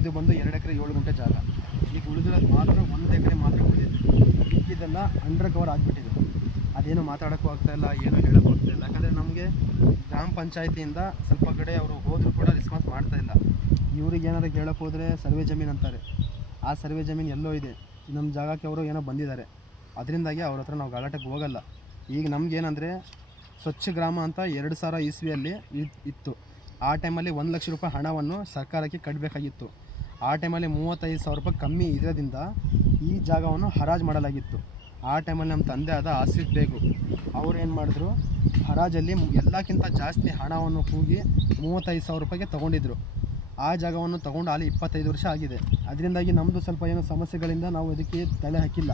ಇದು ಬಂದು 2 ಎಕರೆ 7 ಗುಂಟೆ ಜಾಗ. ಈಗ ಉಳಿದಿರೋದು ಮಾತ್ರ 1 ಎಕರೆ ಮಾತ್ರ ಉಳಿದಿದೆ. ಮಿಕ್ಕಿದ್ದೆಲ್ಲ ಅಂಡರ್ ಕವರ್ ಆಗಿಬಿಟ್ಟಿದೆ. ಅದೇನು ಮಾತಾಡೋಕ್ಕೂ ಆಗ್ತಾಯಿಲ್ಲ, ಏನೂ ಹೇಳೋಕ್ಕೂ ಆಗ್ತಾಯಿಲ್ಲ. ಯಾಕಂದರೆ ನಮಗೆ ಗ್ರಾಮ ಪಂಚಾಯತಿಯಿಂದ ಸ್ವಲ್ಪ ಕಡೆ ಅವರು ಹೋದರೂ ಕೂಡ ರೆಸ್ಪಾನ್ಸ್ ಮಾಡ್ತಾಯಿಲ್ಲ. ಇವ್ರಿಗೆ ಏನಾದ್ರು ಹೇಳೋಕ್ಕೆ ಹೋದರೆ ಸರ್ವೆ ಜಮೀನು ಅಂತಾರೆ. ಆ ಸರ್ವೆ ಜಮೀನು ಎಲ್ಲೋ ಇದೆ, ನಮ್ಮ ಜಾಗಕ್ಕೆ ಅವರು ಏನೋ ಬಂದಿದ್ದಾರೆ. ಅದರಿಂದಾಗಿ ಅವ್ರ ಹತ್ರ ನಾವು ಗಲಾಟೆಗೆ ಹೋಗಲ್ಲ. ಈಗ ನಮಗೇನಂದರೆ ಸ್ವಚ್ಛ ಗ್ರಾಮ ಅಂತ 2000 ಇಸ್ವಿಯಲ್ಲಿ ಇತ್ತು. ಆ ಟೈಮಲ್ಲಿ 1 ಲಕ್ಷ ರೂಪಾಯಿ ಹಣವನ್ನು ಸರ್ಕಾರಕ್ಕೆ ಕಟ್ಟಬೇಕಾಗಿತ್ತು. ಆ ಟೈಮಲ್ಲಿ 35,000 ರೂಪಾಯಿ ಕಮ್ಮಿ ಇರೋದ್ರಿಂದ ಈ ಜಾಗವನ್ನು ಹರಾಜು ಮಾಡಲಾಗಿತ್ತು. ಆ ಟೈಮಲ್ಲಿ ನಮ್ಮ ತಂದೆ ಆದ ಆಸಿಫ್ ಬೇಗು ಅವರು ಏನು ಮಾಡಿದ್ರು, ಹರಾಜಲ್ಲಿ ಎಲ್ಲಕ್ಕಿಂತ ಜಾಸ್ತಿ ಹಣವನ್ನು ಕೂಗಿ 35,000 ರೂಪಾಯಿಗೆ ತೊಗೊಂಡಿದ್ರು. ಆ ಜಾಗವನ್ನು ತೊಗೊಂಡು ಅಲ್ಲಿ 25 ವರ್ಷ ಆಗಿದೆ. ಅದರಿಂದಾಗಿ ನಮ್ಮದು ಸ್ವಲ್ಪ ಏನೋ ಸಮಸ್ಯೆಗಳಿಂದ ನಾವು ಇದಕ್ಕೆ ತಲೆ ಹಾಕಿಲ್ಲ.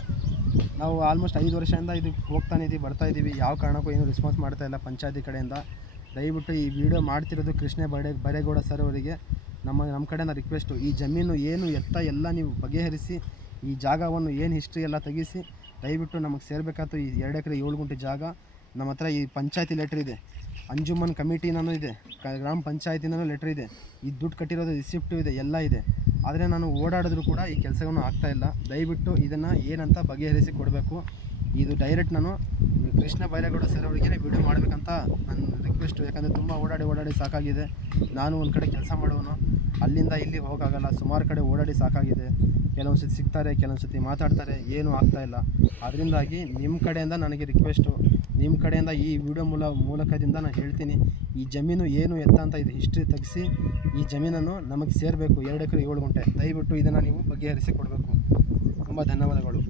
ನಾವು ಆಲ್ಮೋಸ್ಟ್ 5 ವರ್ಷದಿಂದ ಇದಕ್ಕೆ ಹೋಗ್ತಾನೆ ಇದ್ದೀವಿ, ಬರ್ತಾಯಿದ್ದೀವಿ. ಯಾವ ಕಾರಣಕ್ಕೂ ಏನೂ ರೆಸ್ಪಾನ್ಸ್ ಮಾಡ್ತಾಯಿಲ್ಲ ಪಂಚಾಯತಿ ಕಡೆಯಿಂದ. ದಯವಿಟ್ಟು ಈ ವಿಡಿಯೋ ಮಾಡ್ತಿರೋದು ಕೃಷ್ಣ ಬೈರೇಗೌಡ ಸರ್ ಅವರಿಗೆ ನಮ್ಮ ಕಡೆಯಿಂದ ರಿಕ್ವೆಸ್ಟು, ಈ ಜಮೀನು ಏನು ಎತ್ತ ಎಲ್ಲ ನೀವು ಬಗೆಹರಿಸಿ, ಈ ಜಾಗವನ್ನು ಏನು ಹಿಸ್ಟ್ರಿ ಎಲ್ಲ ತೆಗಿಸಿ ದಯವಿಟ್ಟು ನಮಗೆ ಸೇರಬೇಕಾಯ್ತು. ಈ 2 ಎಕರೆ 7 ಗುಂಟೆ ಜಾಗ ನಮ್ಮ ಹತ್ರ ಈ ಪಂಚಾಯತಿ ಲೆಟ್ರ್ ಇದೆ, ಅಂಜುಮನ್ ಕಮಿಟಿನೂ ಇದೆ, ಗ್ರಾಮ ಪಂಚಾಯತಿನೂ ಲೆಟ್ರ್ ಇದೆ, ಈ ದುಡ್ಡು ಕಟ್ಟಿರೋದು ರಿಸಿಪ್ಟು ಇದೆ, ಎಲ್ಲ ಇದೆ. ಆದರೆ ನಾನು ಓಡಾಡಿದ್ರು ಕೂಡ ಈ ಕೆಲಸವನ್ನು ಆಗ್ತಾಯಿಲ್ಲ. ದಯವಿಟ್ಟು ಇದನ್ನು ಏನಂತ ಬಗೆಹರಿಸಿ ಕೊಡಬೇಕು. ಇದು ಡೈರೆಕ್ಟ್ ನಾನು ಕೃಷ್ಣ ಬೈರೇಗೌಡ ಸರ್ ಅವರಿಗೆ ವಿಡಿಯೋ ಮಾಡಬೇಕಂತ ನನ್ನ ರಿಕ್ವೆಸ್ಟು. ಯಾಕಂದರೆ ತುಂಬ ಓಡಾಡಿ ಸಾಕಾಗಿದೆ. ನಾನು ಒಂದು ಕಡೆ ಕೆಲಸ ಮಾಡೋನು, ಅಲ್ಲಿಂದ ಇಲ್ಲಿ ಹೋಗೋಕ್ಕಾಗಲ್ಲ. ಸುಮಾರು ಕಡೆ ಓಡಾಡಿ ಸಾಕಾಗಿದೆ. ಕೆಲವೊಂದು ಸತಿ ಸಿಗ್ತಾರೆ, ಕೆಲವೊಂದು ಸತಿ ಮಾತಾಡ್ತಾರೆ, ಏನೂ ಆಗ್ತಾಯಿಲ್ಲ. ಅದರಿಂದಾಗಿ ನಿಮ್ಮ ಕಡೆಯಿಂದ ನನಗೆ ರಿಕ್ವೆಸ್ಟು, ನಿಮ್ಮ ಕಡೆಯಿಂದ ಈ ವಿಡಿಯೋ ಮೂಲಕದಿಂದ ನಾನು ಹೇಳ್ತೀನಿ, ಈ ಜಮೀನು ಏನು ಎತ್ತ ಅಂತ ಇದು ಹಿಸ್ಟ್ರಿ ತೆಗೆಸಿ ಈ ಜಮೀನನ್ನು ನಮಗೆ ಸೇರಬೇಕು. 2 ಎಕರೆ 7 ಗುಂಟೆ. ದಯವಿಟ್ಟು ಇದನ್ನು ನೀವು ಬಗೆಹರಿಸಿ ಕೊಡಬೇಕು. ತುಂಬ ಧನ್ಯವಾದಗಳು.